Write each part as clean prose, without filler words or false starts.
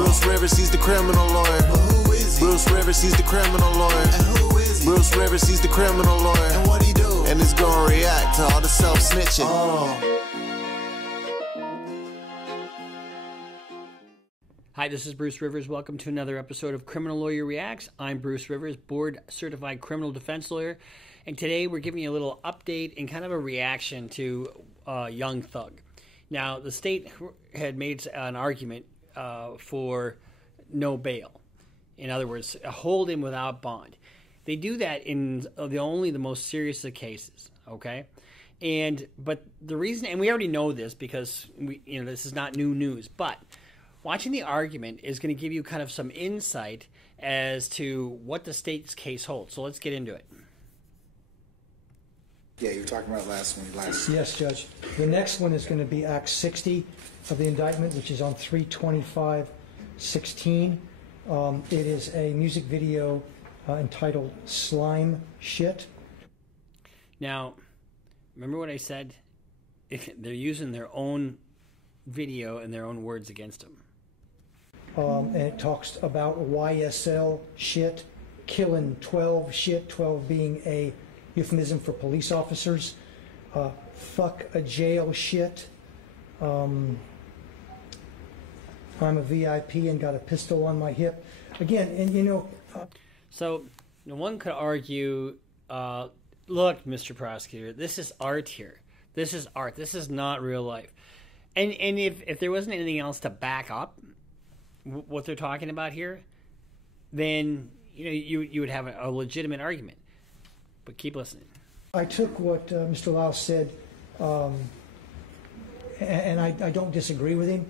Bruce Rivers, he's the criminal lawyer. Who is he? Bruce Rivers, he's the criminal lawyer. And who is he? Bruce Rivers, he's the criminal lawyer. And what he do? And he's gonna react to all the self-snitching. Hi, this is Bruce Rivers. Welcome to another episode of Criminal Lawyer Reacts. I'm Bruce Rivers, board-certified criminal defense lawyer. And today we're giving you a little update and kind of a reaction to Young Thug. Now, the state had made an argument for no bail. In other words, hold him without bond. They do that in only the most serious of cases, okay? But the reason, and we already know this because this is not new news, but watching the argument is going to give you kind of some insight as to what the state's case holds. So let's get into it. Yeah, you were talking about last. Yes, Judge. The next one is going to be Act 60 of the indictment, which is on 3/25/16. It is a music video entitled Slime Shit. Now, remember what I said? They're using their own video and their own words against them. And it talks about YSL shit, killing 12 shit, 12 being a euphemism for police officers. Fuck a jail shit. I'm a VIP and got a pistol on my hip. Again, and so one could argue, look, Mr. Prosecutor, this is art here. This is art. This is not real life. And if there wasn't anything else to back up what they're talking about here, then you would have a legitimate argument. But keep listening. I took what Mr. Lau said, and I don't disagree with him.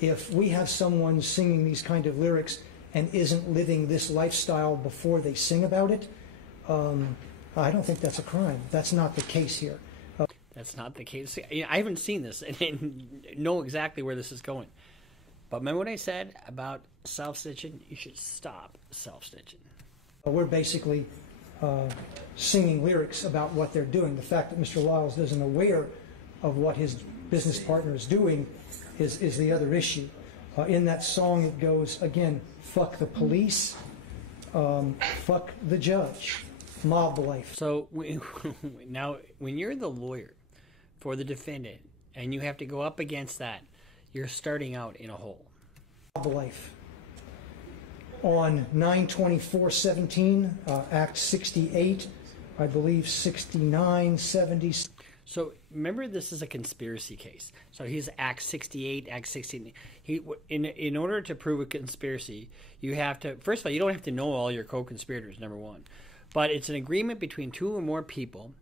If we have someone singing these kind of lyrics and isn't living this lifestyle before they sing about it, I don't think that's a crime. That's not the case here. That's not the case. I haven't seen this and know exactly where this is going. But remember what I said about self-snitching? You should stop self-snitching. We're basically singing lyrics about what they're doing. The fact that Mr. Lyles isn't aware of what his business partner is doing is the other issue. In that song it goes, again, fuck the police, fuck the judge, mob life. So now when you're the lawyer for the defendant and you have to go up against that, you're starting out in a hole. Mob life. On 9/24/17, Act 68, I believe 69, 70. So remember, this is a conspiracy case. So he's Act 68, Act 16. In order to prove a conspiracy, you have to, first of all, you don't have to know all your co-conspirators, number one. But it's an agreement between two or more people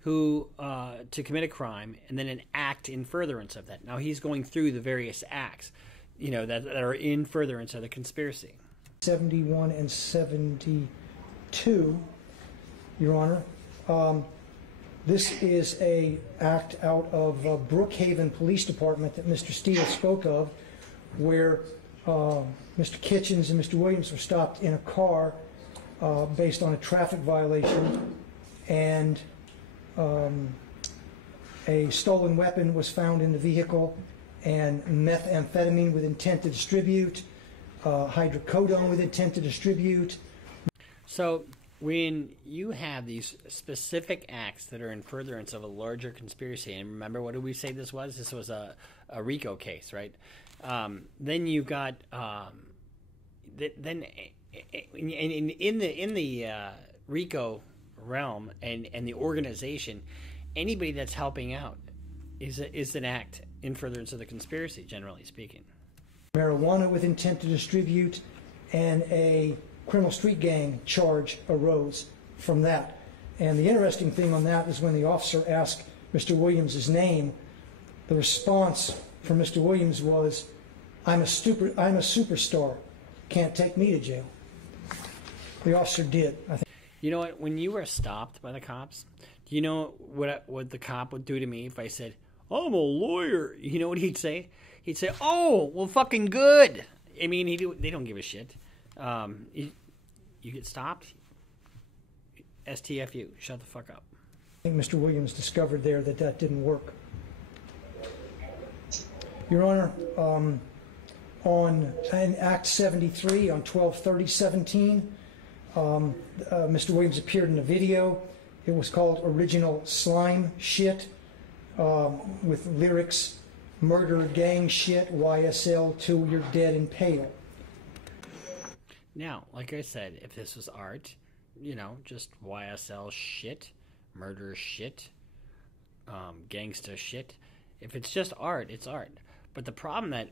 who to commit a crime, and then an act in furtherance of that. Now he's going through the various acts, that are in furtherance of the conspiracy. 71 and 72, Your Honor. This is a act out of Brookhaven Police Department that Mr. Steele spoke of, where Mr. Kitchens and Mr. Williams were stopped in a car based on a traffic violation, and a stolen weapon was found in the vehicle, and methamphetamine with intent to distribute, hydrocodone with intent to distribute. So when you have these specific acts that are in furtherance of a larger conspiracy, and remember, what did we say this was? This was a RICO case, right? Then you've got then in the RICO realm and the organization, anybody that's helping out is an act in furtherance of the conspiracy, generally speaking. Marijuana with intent to distribute, and a criminal street gang charge arose from that. And the interesting thing on that is when the officer asked Mr. Williams' name, the response from Mr. Williams was, I'm a superstar. Can't take me to jail. The officer did, I think. You know what? When you were stopped by the cops, do you know what the cop would do to me if I said, I'm a lawyer? You know what he'd say? He'd say, oh, well, fucking good. I mean, they don't give a shit. You get stopped, STFU, shut the fuck up. I think Mr. Williams discovered there that didn't work. Your Honor, In Act 73 on 12/30/17, Mr. Williams appeared in a video. It was called Original Slime Shit, with lyrics, murder gang shit, YSL till you're dead and pale. Now, like I said, if this was art, you know, just YSL shit, murder shit, gangsta shit. If it's just art, it's art. But the problem that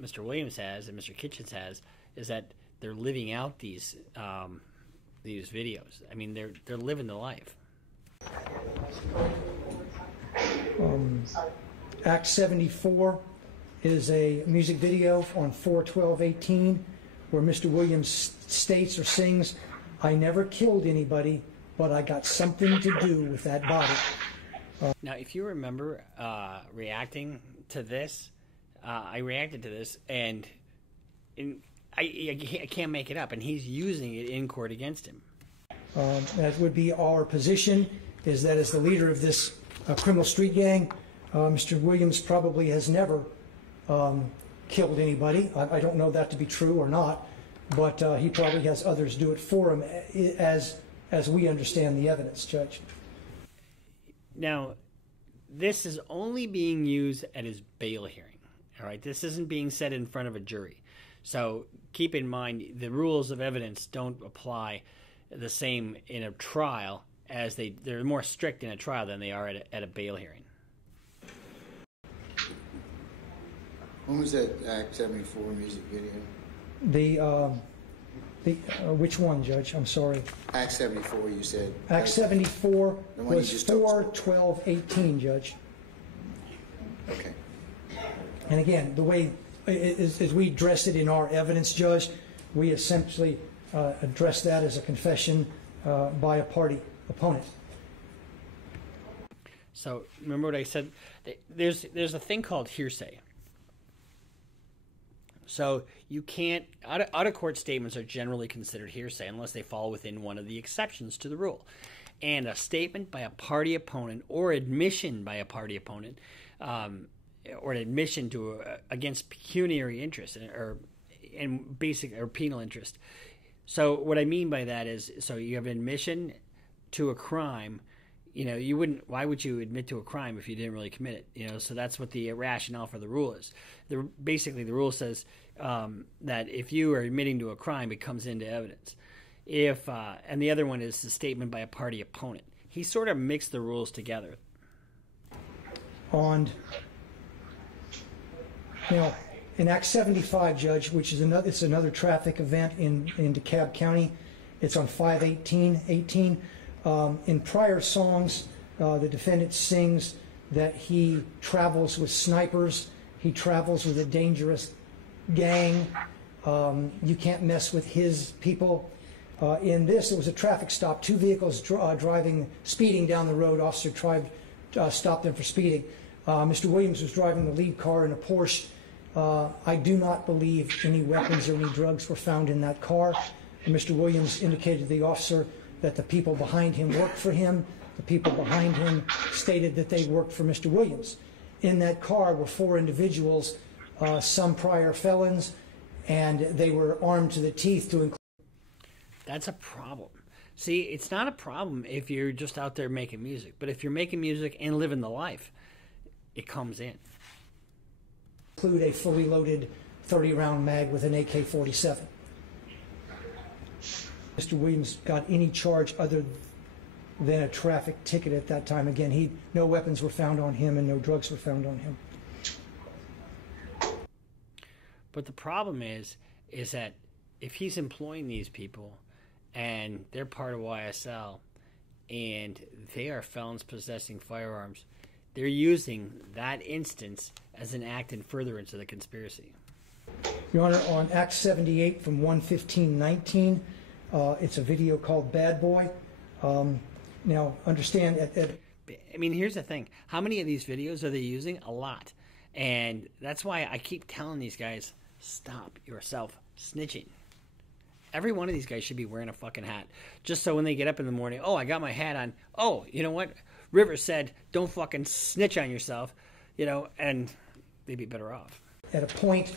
Mr. Williams has and Mr. Kitchens has is that they're living out these videos. I mean, they're living the life. Act 74 is a music video on 4/12/18 where Mr. Williams states or sings, "I never killed anybody, but I got something to do with that body." Now, if you remember reacting to this, I reacted to this, and I can't make it up, and he's using it in court against him. That would be our position, is that as the leader of this criminal street gang, Mr. Williams probably has never killed anybody. I don't know that to be true or not, but he probably has others do it for him, as we understand the evidence, Judge. Now, this is only being used at his bail hearing, all right? This isn't being said in front of a jury. So keep in mind, the rules of evidence don't apply the same in a trial, as they're more strict in a trial than they are at a bail hearing. When was that Act 74 music video? Which one, Judge? I'm sorry. Act 74, you said. Act 74 was just told us. 4/12/18, Judge. Okay. And again, the way as we addressed it in our evidence, Judge, we essentially addressed that as a confession by a party opponent. So remember what I said? There's a thing called hearsay. So you can't, out of court statements are generally considered hearsay unless they fall within one of the exceptions to the rule. And a statement by a party opponent or admission by a party opponent, or an admission to against pecuniary interest or penal interest. So what I mean by that is, so you have admission to a crime. You know, you wouldn't. Why would you admit to a crime if you didn't really commit it? You know, so that's what the rationale for the rule is. Basically, the rule says that if you are admitting to a crime, it comes into evidence. And the other one is the statement by a party opponent. He sort of mixed the rules together. In Act 75, Judge, which is another traffic event in DeKalb County, it's on 5/18/18. In prior songs, the defendant sings that he travels with snipers, he travels with a dangerous gang, you can't mess with his people. In this, it was a traffic stop, two vehicles speeding down the road. Officer tried to stop them for speeding. Mr. Williams was driving the lead car in a Porsche. I do not believe any weapons or any drugs were found in that car. And Mr. Williams indicated to the officer that the people behind him worked for him. The people behind him stated that they worked for Mr. Williams. In that car were 4 individuals, some prior felons, and they were armed to the teeth to include. That's a problem. See, it's not a problem if you're just out there making music, but if you're making music and living the life, it comes in. Include a fully loaded 30-round mag with an AK-47. Mr. Williams got any charge other than a traffic ticket at that time. Again, no weapons were found on him and no drugs were found on him. But the problem is that if he's employing these people and they're part of YSL and they are felons possessing firearms, they're using that instance as an act in furtherance of the conspiracy. Your Honor, on Act 78 from 1/15/19, it's a video called Bad Boy. Now, understand I mean, here's the thing. How many of these videos are they using? A lot. And that's why I keep telling these guys, stop yourself snitching. Every one of these guys should be wearing a fucking hat. Just so when they get up in the morning, oh, I got my hat on. Oh, you know what? Rivers said, don't fucking snitch on yourself. You know, and they'd be better off. At a point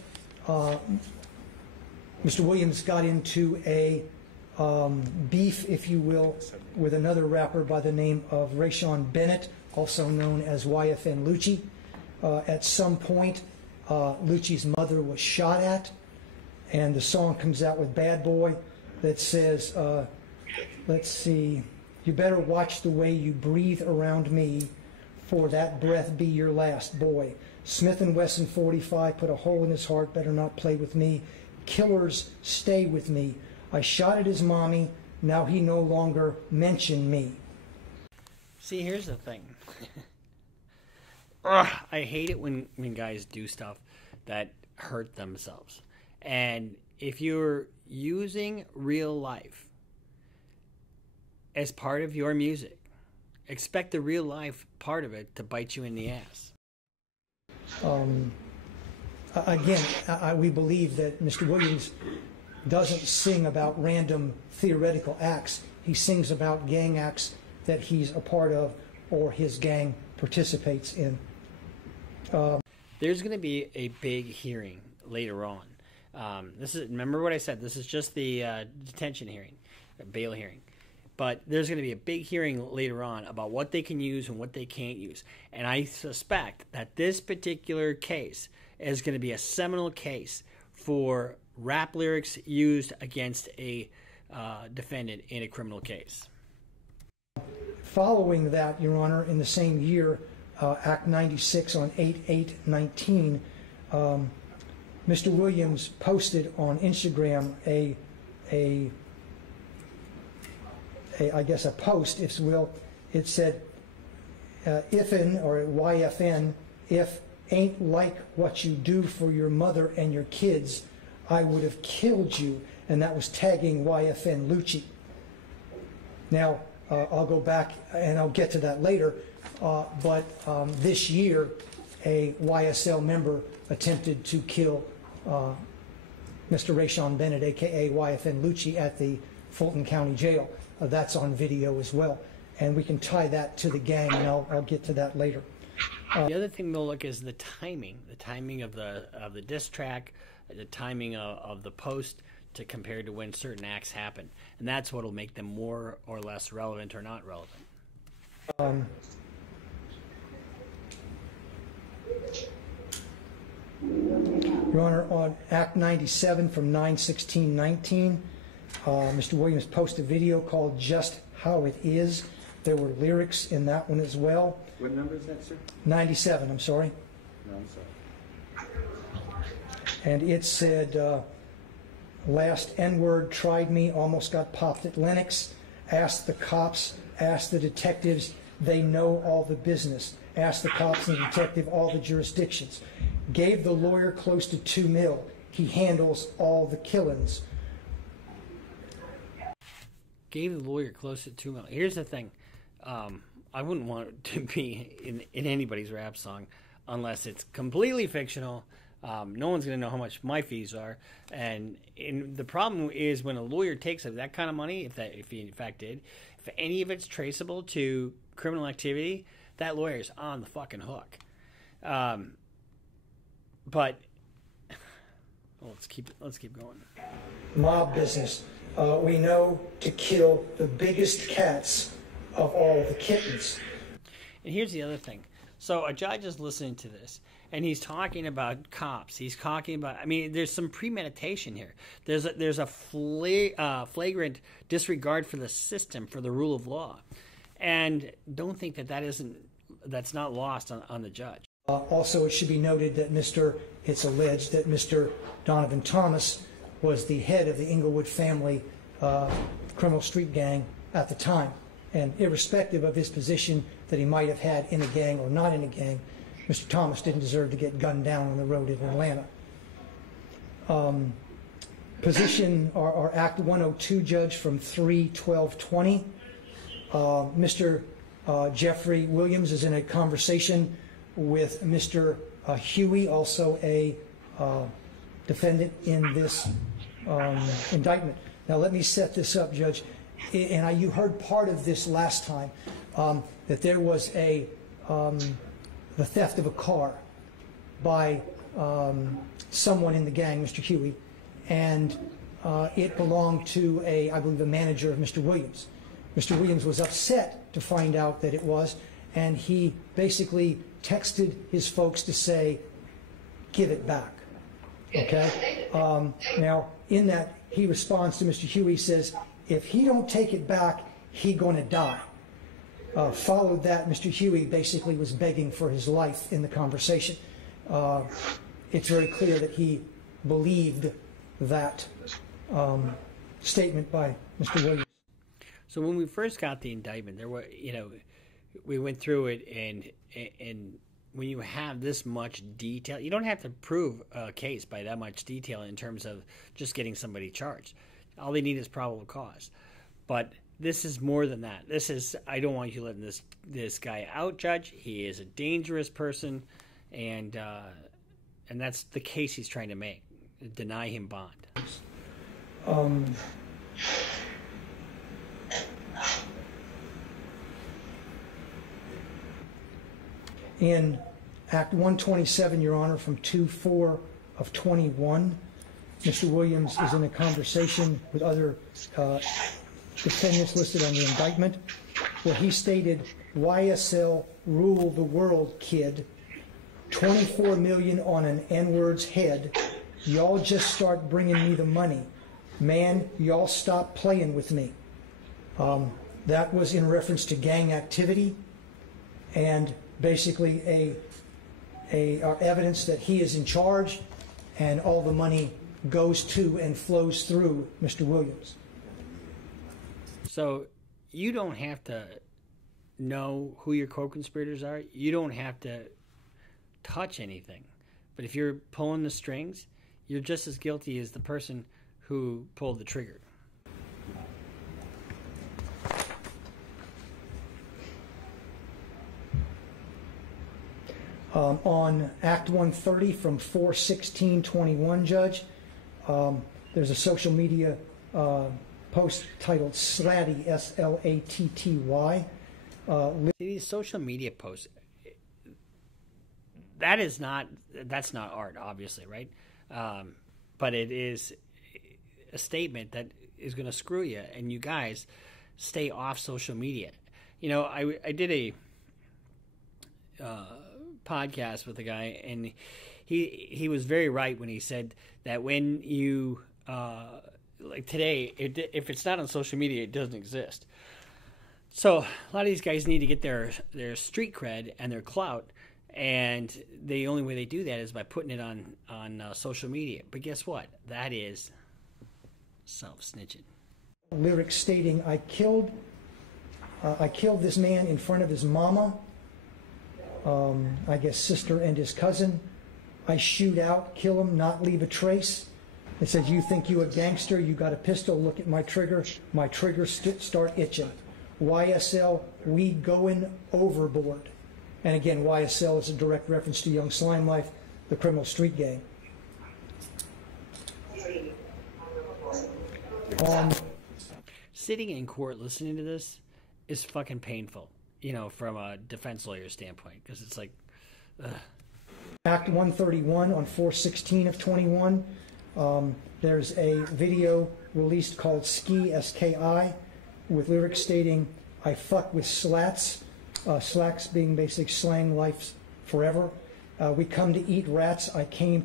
Mr. Williams got into a beef, if you will, with another rapper by the name of Rayshawn Bennett, also known as YFN Lucci. At some point, Lucci's mother was shot at, and the song comes out with Bad Boy that says, let's see, you better watch the way you breathe around me, for that breath be your last, boy. Smith & Wesson 45 put a hole in his heart, better not play with me. Killers stay with me. I shot at his mommy, now he no longer mention me. See, here's the thing. I hate it when guys do stuff that hurt themselves. And if you're using real life as part of your music, expect the real life part of it to bite you in the ass. Again, we believe that Mr. Williams doesn't sing about random theoretical acts. He sings about gang acts that he's a part of or his gang participates in. There's going to be a big hearing later on. Remember what I said, this is just the detention hearing, bail hearing. But there's going to be a big hearing later on about what they can use and what they can't use. And I suspect that this particular case is going to be a seminal case for rap lyrics used against a defendant in a criminal case. Following that, Your Honor, in the same year, Act 96 on 8/8/19, Mr. Williams posted on Instagram I guess a post, if you will. It said, "If'n or YFN, if ain't like what you do for your mother and your kids, I would have killed you," and that was tagging YFN Lucci. Now, I'll go back and I'll get to that later, but this year, a YSL member attempted to kill Mr. Rayshawn Bennett, aka YFN Lucci, at the Fulton County Jail. That's on video as well, and we can tie that to the gang, and I'll get to that later. The other thing we'll look is the timing of the diss track, the timing of the post to compare to when certain acts happen, and that's what will make them more or less relevant or not relevant. Your Honor, on Act 97 from 9/16/19, Mr. Williams posted a video called "Just How It Is." There were lyrics in that one as well. What number is that, sir? 97, I'm sorry. No, I'm sorry. And it said, last N-word tried me, almost got popped at Lennox. Asked the cops, asked the detectives, they know all the business. Asked the cops and the detective all the jurisdictions. Gave the lawyer close to $2 million. He handles all the killings. Gave the lawyer close to $2 million. Here's the thing. I wouldn't want it to be in anybody's rap song unless it's completely fictional. No one's going to know how much my fees are. And the problem is when a lawyer takes that kind of money, if he in fact did, if any of it's traceable to criminal activity, that lawyer's on the fucking hook. But let's keep going. Mob business. We know to kill the biggest cats of all the kittens. And here's the other thing. So a judge is listening to this, and he's talking about cops. He's talking about, I mean, there's some premeditation here. There's a flagrant disregard for the system, for the rule of law. And don't think that's not lost on the judge. Also, it should be noted that it's alleged that Mr. Donovan Thomas was the head of the Inglewood family criminal street gang at the time. And irrespective of his position that he might have had in a gang or not in a gang, Mr. Thomas didn't deserve to get gunned down on the road in Atlanta. Position or Act 102 judge from 3/12/20. Mr. Jeffrey Williams is in a conversation with Mr. Huey, also a defendant in this indictment. Now let me set this up, Judge. And you heard part of this last time, that there was the theft of a car by someone in the gang, Mr. Huey, and it belonged to I believe, a manager of Mr. Williams. Mr. Williams was upset to find out that it was, and he basically texted his folks to say, give it back. Okay? Now, in that, he responds to Mr. Huey, says, if he don't take it back, he gonna die. Followed that, Mr. Huey basically was begging for his life in the conversation. It's very clear that he believed that statement by Mr. Williams. So when we first got the indictment, there were, we went through it, and when you have this much detail, you don't have to prove a case by that much detail in terms of just getting somebody charged. All they need is probable cause. But this is more than that. This is, I don't want you letting this guy out, Judge. He is a dangerous person, and that's the case he's trying to make. Deny him bond. In Act 127, Your Honor, from 2-4 of 21, Mr. Williams is in a conversation with other defendants listed on the indictment, where he stated, YSL rule the world, kid. 24 million on an N-word's head. Y'all just start bringing me the money. Man, y'all stop playing with me. That was in reference to gang activity and basically evidence that he is in charge and all the money goes to and flows through Mr. Williams. So you don't have to know who your co-conspirators are. You don't have to touch anything. But if you're pulling the strings, you're just as guilty as the person who pulled the trigger. On Act 130 from 4/16/21, Judge, there's a social media post titled Slatty, S-L-A-T-T-Y. See, these social media posts, that's not art, obviously, right? But it is a statement that is going to screw you, and you guys stay off social media. I did a podcast with a guy, and he was very right when he said that when you like today, if it's not on social media, it doesn't exist. So a lot of these guys need to get their street cred and their clout, and the only way they do that is by putting it on social media. But guess what? That is self-snitching. Lyrics stating, I killed this man in front of his mama, I guess sister and his cousin. I shoot out, kill him, not leave a trace. It says, you think you a gangster, you got a pistol, look at my trigger start itching. YSL, we going overboard. And again, YSL is a direct reference to Young Slime Life, the criminal street gang. Sitting in court listening to this is fucking painful, from a defense lawyer standpoint, because it's like, ugh. Act 131 on 4/16/21. There's a video released called Ski, S-K-I, with lyrics stating, I fuck with slats. Slacks being basic slang, life's forever. We come to eat rats. I came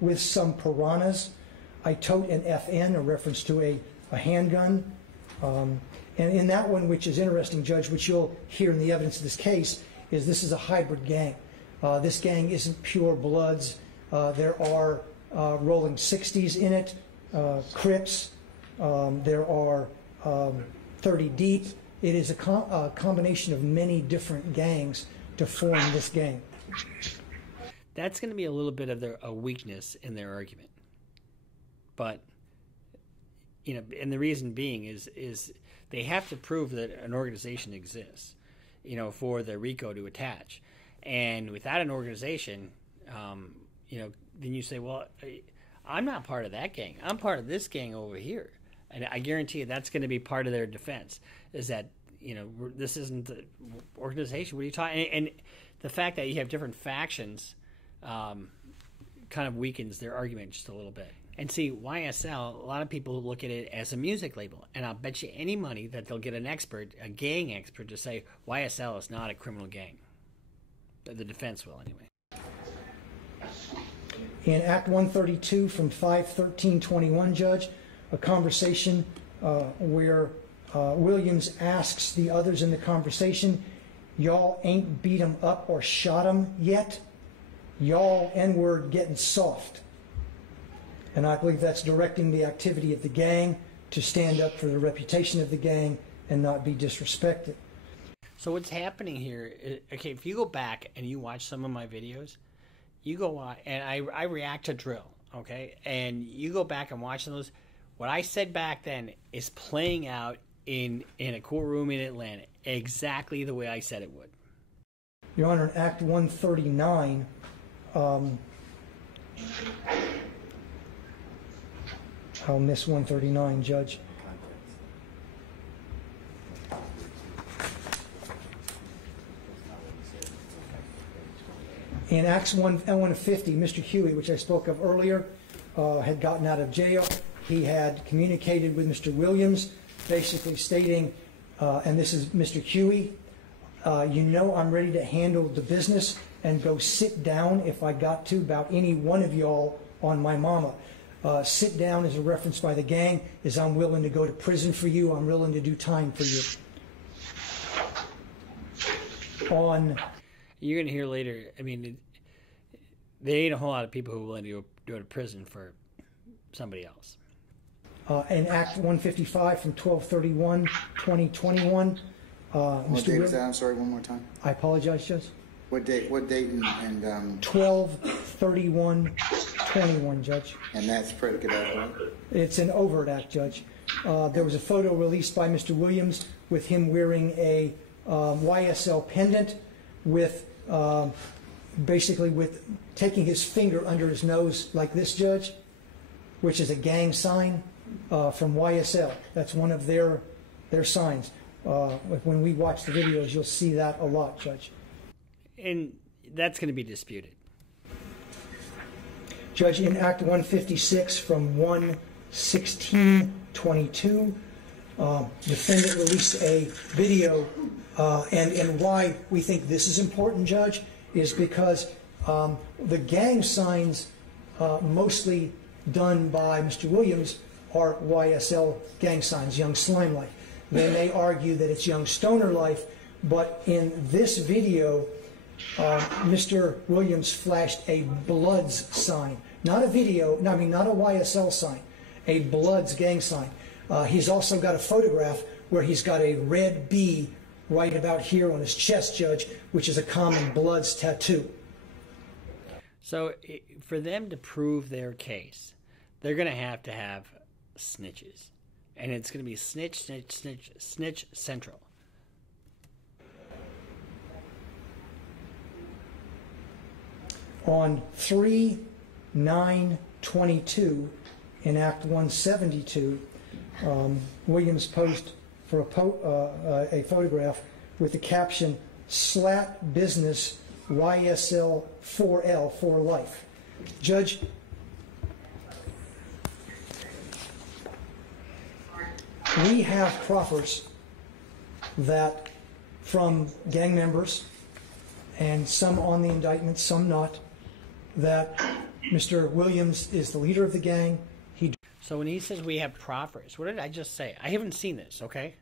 with some piranhas. I tote an FN, a reference to a handgun. And in that one, which is interesting, Judge, which you'll hear in the evidence of this case, is this is a hybrid gang. This gang isn't pure bloods. There are rolling 60s in it, Crips. There are 30 deep. It is a combination of many different gangs to form this gang. That's going to be a little bit of a weakness in their argument. But, and the reason being is they have to prove that an organization exists, for the RICO to attach. And without an organization, then you say, well, I'm not part of that gang. I'm part of this gang over here. And I guarantee you that's going to be part of their defense, is that, this isn't the organization. What are you talking? And the fact that you have different factions kind of weakens their argument just a little bit. And see, YSL, a lot of people look at it as a music label, and I'll bet you any money that they'll get an expert, a gang expert, to say YSL is not a criminal gang. The defense will, anyway. In Act 132 from 5/13/21, Judge, a conversation where Williams asks the others in the conversation, y'all ain't beat 'em up or shot 'em yet? Y'all, N-word, getting soft. And I believe that's directing the activity of the gang to stand up for the reputation of the gang and not be disrespected. So what's happening here is, okay, if you go back and you watch some of my videos, you go on, and I react to drill, okay? And you go back and watch those. What I said back then is playing out in a courtroom in Atlanta exactly the way I said it would. Your Honor, in Act 139, I'll miss 139, Judge. In Acts 150, Mr. Huey, which I spoke of earlier, had gotten out of jail. He had communicated with Mr. Williams, basically stating, and this is Mr. Huey, you know I'm ready to handle the business and go sit down if I got to about any one of y'all on my mama. Sit down is a reference by the gang, is I'm willing to go to prison for you, I'm willing to do time for you. You're going to hear later, I mean, there ain't a whole lot of people who are willing to go to prison for somebody else. In Act 155 from 12/31/2021, What date was that? I'm sorry, one more time. I apologize, Judge. What date and 12/31/21, Judge. and that's predicate act, right? It's an overt act, Judge. There was a photo released by Mr. Williams with him wearing a YSL pendant with basically with taking his finger under his nose like this, Judge, which is a gang sign from YSL. That's one of their signs. When we watch the videos, you'll see that a lot, Judge. And that's going to be disputed. Judge, in Act 156 from 1/16/22, defendant released a video, and why we think this is important, Judge, is because the gang signs mostly done by Mr. Williams are YSL gang signs, Young Slime Life. They may argue that it's Young Stoner Life, but in this video, Mr. Williams flashed a Bloods sign. Not a video, no, I mean not a YSL sign, a Bloods gang sign. He's also got a photograph where he's got a red B right about here on his chest, Judge, which is a common Bloods tattoo. So for them to prove their case, they're going to have snitches. And it's going to be snitch, snitch, snitch, snitch central. On 3/9/22 in Act 172, Williams posed for a photograph with the caption, "Slat Business YSL 4L for Life." Judge, we have proffers that from gang members, and some on the indictment, some not, that Mr. Williams is the leader of the gang. So when he says we have proffers, what did I just say? I haven't seen this, okay?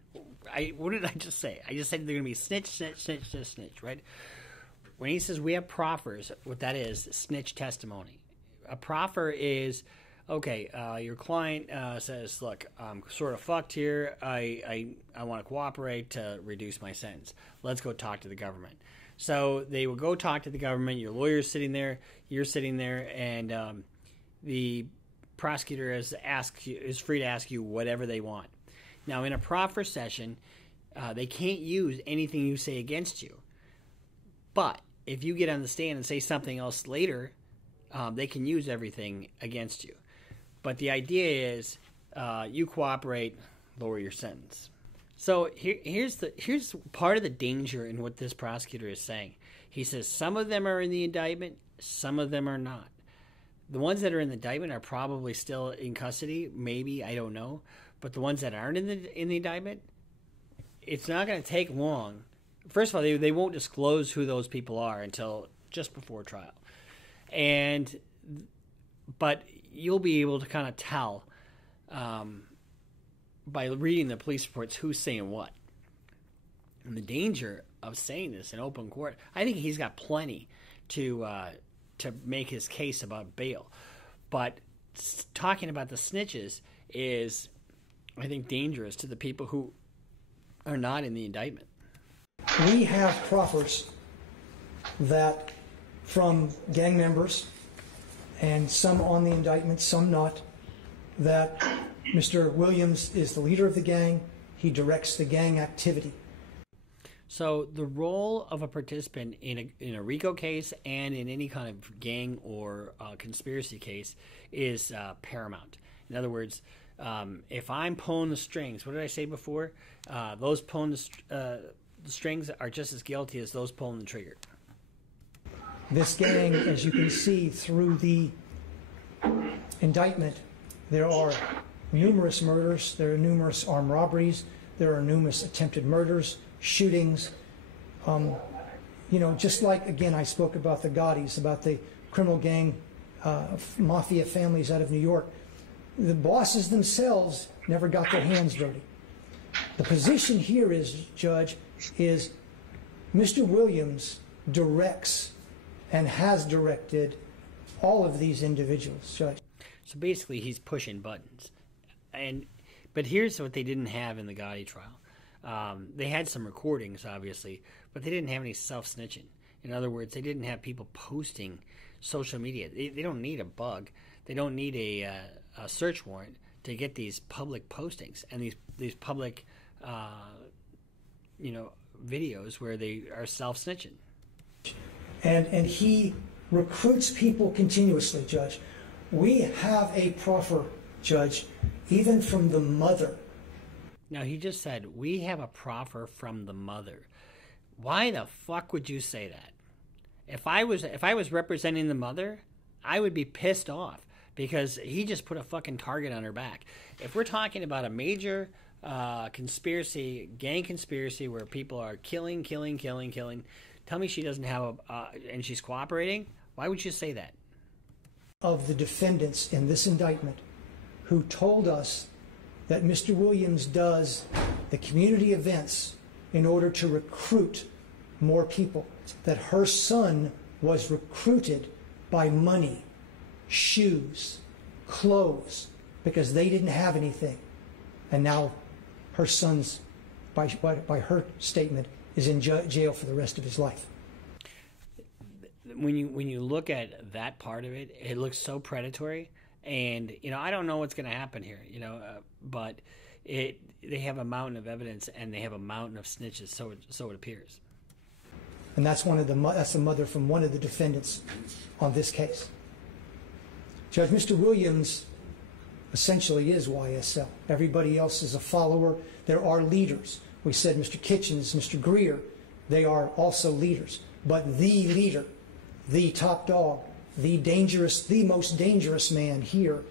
What did I just say? I just said they're going to be snitch, snitch, snitch, snitch, snitch, right? When he says we have proffers, what that is snitch testimony. A proffer is, okay, your client says, look, I'm sort of fucked here. I want to cooperate to reduce my sentence. Let's go talk to the government. So they will go talk to the government. Your lawyer's sitting there. You're sitting there, and the prosecutor is free to ask you whatever they want. Now, in a proffer session, they can't use anything you say against you. But if you get on the stand and say something else later, they can use everything against you. But the idea is you cooperate, lower your sentence. So here's part of the danger in what this prosecutor is saying. He says some of them are in the indictment, Some of them are not. The ones that are in the indictment are probably still in custody. Maybe, I don't know. But the ones that aren't in the indictment, it's not going to take long. First of all, they won't disclose who those people are until just before trial. But you'll be able to kind of tell by reading the police reports who's saying what. And the danger of saying this in open court, I think he's got plenty to make his case about bail. But talking about the snitches is, I think, dangerous to the people who are not in the indictment. We have proffers that from gang members, and some on the indictment, some not, that Mr. Williams is the leader of the gang. He directs the gang activity. So the role of a participant in a RICO case and in any kind of gang or conspiracy case is paramount. In other words, if I'm pulling the strings, what did I say before? Those pulling the strings are just as guilty as those pulling the trigger. This gang, as you can see through the indictment, there are numerous murders, there are numerous armed robberies, there are numerous attempted murders, shootings. Just like, again, I spoke about the Gaudis, about the criminal gang, mafia families out of New York. The bosses themselves never got their hands dirty. The position here is, Judge, is Mr. Williams directs and has directed all of these individuals, Judge. So basically, he's pushing buttons. But here's what they didn't have in the Gotti trial. They had some recordings, obviously, but they didn't have any self-snitching. In other words, they didn't have people posting social media. They don't need a bug. They don't need a search warrant to get these public postings and these public, videos where they are self-snitching. And he recruits people continuously, Judge. We have a proffer, Judge, even from the mother. Now, he just said, we have a proffer from the mother. Why the fuck would you say that? If I was representing the mother, I would be pissed off because he just put a fucking target on her back. If we're talking about a major conspiracy, gang conspiracy where people are killing, tell me she doesn't have and she's cooperating? Why would you say that? Of the defendants in this indictment who told us that Mr. Williams does the community events in order to recruit more people, that her son was recruited by money, shoes, clothes, because they didn't have anything. And now her son's, by her statement, is in jail for the rest of his life. When you look at that part of it, it looks so predatory. And, I don't know what's going to happen here, but they have a mountain of evidence and they have a mountain of snitches, so it appears. And that's that's the mother from one of the defendants on this case. Judge, Mr. Williams essentially is YSL. Everybody else is a follower. There are leaders. We said Mr. Kitchens, Mr. Greer, they are also leaders. But the leader, the top dog, the most dangerous man here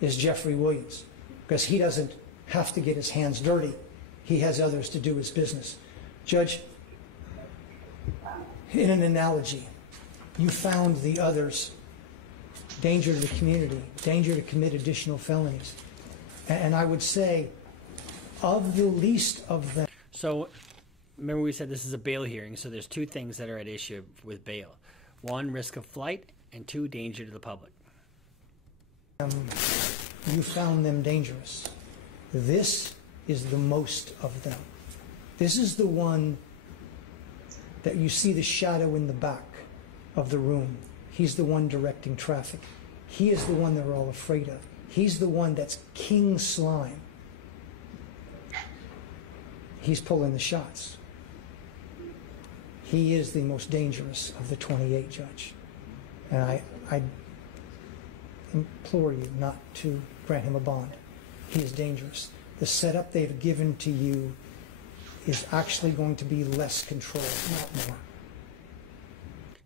is Jeffrey Williams, because he doesn't have to get his hands dirty. He has others to do his business. Judge, in an analogy, you found the others danger to the community, danger to commit additional felonies. And I would say, of the least of them. So, remember we said this is a bail hearing, so there's two things that are at issue with bail. One, risk of flight, and two, danger to the public. You found them dangerous. This is the most of them. This is the one that you see the shadow in the back of the room. He's the one directing traffic. He is the one they're all afraid of. He's the one that's King Slime. He's pulling the shots. He is the most dangerous of the 28, Judge. And I implore you not to grant him a bond. He is dangerous. The setup they've given to you is actually going to be less control, not more.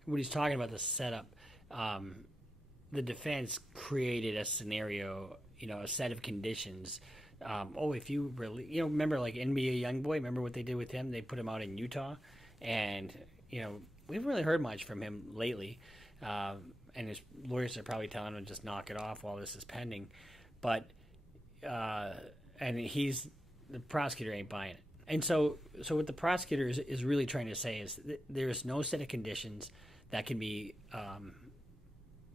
What he's talking about, the setup, the defense created a scenario, a set of conditions. If you really, remember like NBA Youngboy, remember what they did with him? They put him out in Utah, and, we haven't really heard much from him lately. And his lawyers are probably telling him to just knock it off while this is pending. But, and the prosecutor ain't buying it. And so what the prosecutor is really trying to say is there is no set of conditions that can be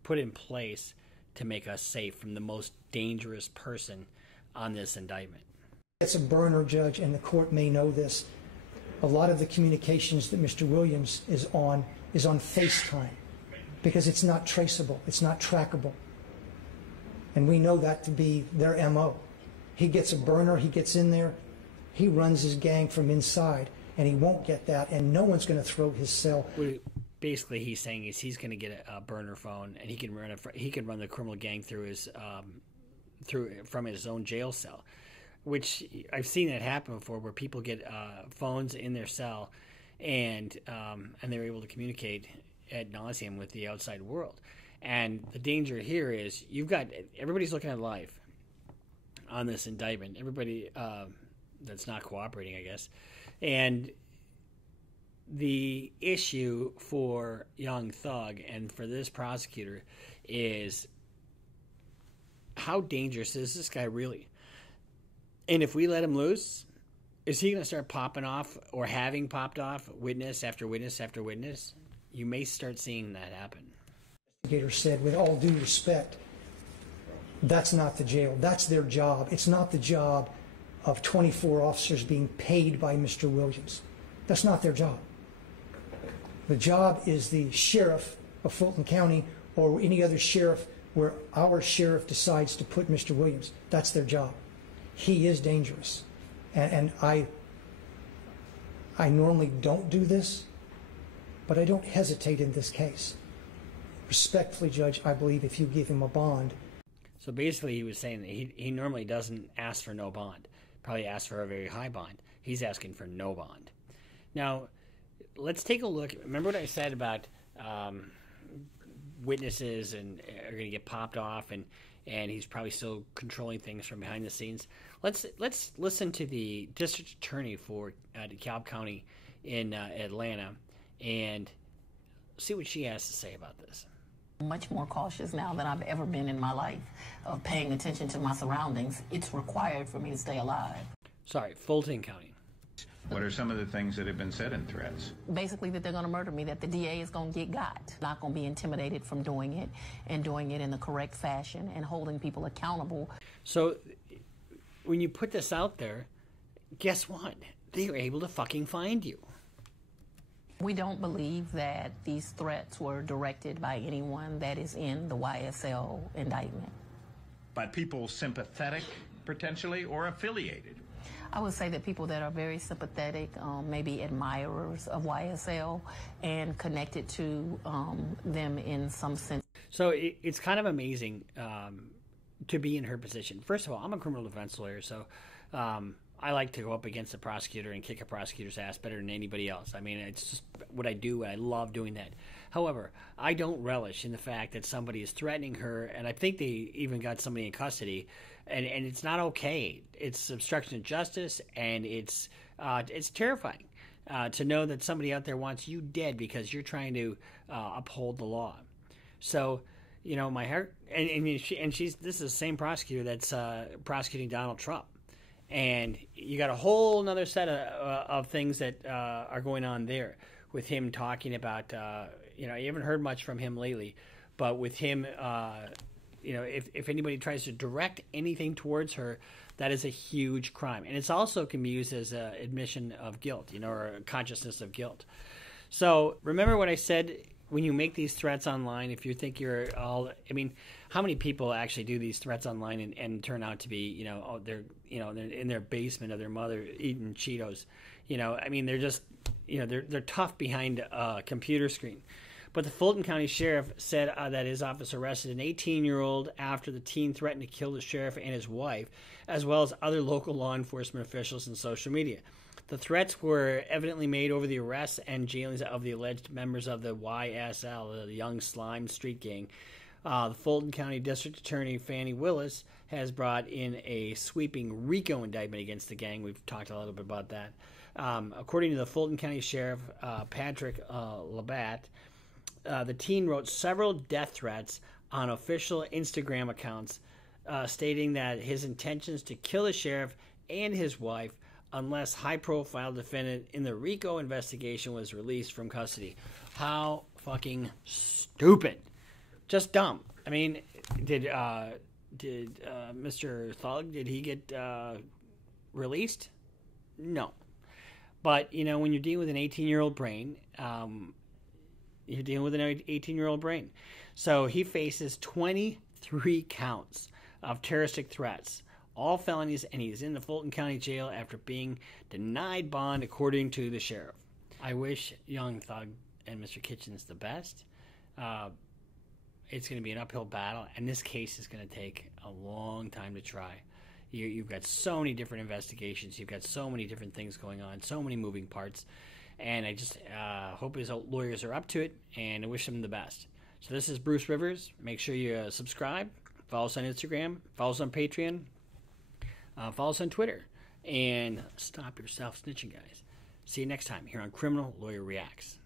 put in place to make us safe from the most dangerous person on this indictment. It's a burner, Judge, and the court may know this. A lot of the communications that Mr. Williams is on FaceTime because it's not traceable, it's not trackable. And we know that to be their MO. He gets a burner, he gets in there, he runs his gang from inside, and he won't get that, and no one's going to throw his cell. Basically, he's saying he's going to get a burner phone, and he can run the criminal gang through from his own jail cell, which I've seen it happen before, where people get phones in their cell, and they're able to communicate ad nauseum with the outside world. And the danger here is everybody's looking at life on this indictment. Everybody that's not cooperating, I guess, and the issue for Young Thug and for this prosecutor is how dangerous is this guy really? And if we let him loose, is he going to start popping off or having popped off witness after witness after witness? You may start seeing that happen. The investigator said, with all due respect, that's not the jail. That's their job. It's not the job of 24 officers being paid by Mr. Williams. That's not their job. The job is the sheriff of Fulton County or any other sheriff where our sheriff decides to put Mr. Williams. That's their job. He is dangerous. And I normally don't do this, but I don't hesitate in this case. Respectfully, Judge, I believe if you give him a bond. So basically he was saying that he normally doesn't ask for no bond. Probably asks for a very high bond. He's asking for no bond. Now, let's take a look. Remember what I said about witnesses and are going to get popped off, and he's probably still controlling things from behind the scenes. Let's listen to the district attorney for DeKalb County in Atlanta and see what she has to say about this. Much more cautious now than I've ever been in my life of paying attention to my surroundings. It's required for me to stay alive. Sorry, Fulton County. What are some of the things that have been said in threats? Basically that they're going to murder me, that the DA is going to get got. Not going to be intimidated from doing it, and doing it in the correct fashion and holding people accountable. So when you put this out there, guess what? They're able to fucking find you. We don't believe that these threats were directed by anyone that is in the YSL indictment. By people sympathetic, potentially, or affiliated? I would say that people that are very sympathetic, maybe admirers of YSL and connected to them in some sense. So it's kind of amazing to be in her position. First of all, I'm a criminal defense lawyer, so I like to go up against a prosecutor and kick a prosecutor's ass better than anybody else. I mean, it's just what I do, and I love doing that. However, I don't relish in the fact that somebody is threatening her, and I think they even got somebody in custody, and it's not okay. It's obstruction of justice, and it's terrifying to know that somebody out there wants you dead because you're trying to uphold the law. So, my heart, and she's this is the same prosecutor that's prosecuting Donald Trump. And you got a whole other set of things that are going on there with him talking about, you haven't heard much from him lately, but with him, if anybody tries to direct anything towards her, that is a huge crime. And it's also can be used as an admission of guilt, or a consciousness of guilt. So remember what I said, when you make these threats online, if you think you're all, how many people actually do these threats online and turn out to be, they're in their basement of their mother eating Cheetos, they're just, they're tough behind a computer screen. But the Fulton County Sheriff said that his office arrested an 18-year-old after the teen threatened to kill the sheriff and his wife, as well as other local law enforcement officials and social media. The threats were evidently made over the arrests and jailings of the alleged members of the YSL, the Young Slime Street Gang. The Fulton County District Attorney Fannie Willis has brought in a sweeping RICO indictment against the gang. We've talked a little bit about that. According to the Fulton County Sheriff, Patrick Labatt, the teen wrote several death threats on official Instagram accounts, stating that his intentions to kill the sheriff and his wife unless high-profile defendant in the RICO investigation was released from custody. How fucking stupid. Just dumb. I mean, did Mr. Thug, did he get released? No. But, you know, when you're dealing with an 18-year-old brain, you're dealing with an 18-year-old brain. So he faces 23 counts of terroristic threats, all felonies, and he's in the Fulton County Jail after being denied bond, according to the sheriff. I wish young Thug and Mr. Kitchens the best. It's going to be an uphill battle, and this case is going to take a long time to try. You've got so many different investigations. You've got so many different things going on, so many moving parts. And I just hope his lawyers are up to it, and I wish him the best. So this is Bruce Rivers. Make sure you subscribe, follow us on Instagram, follow us on Patreon, follow us on Twitter, and stop yourself snitching, guys. See you next time here on Criminal Lawyer Reacts.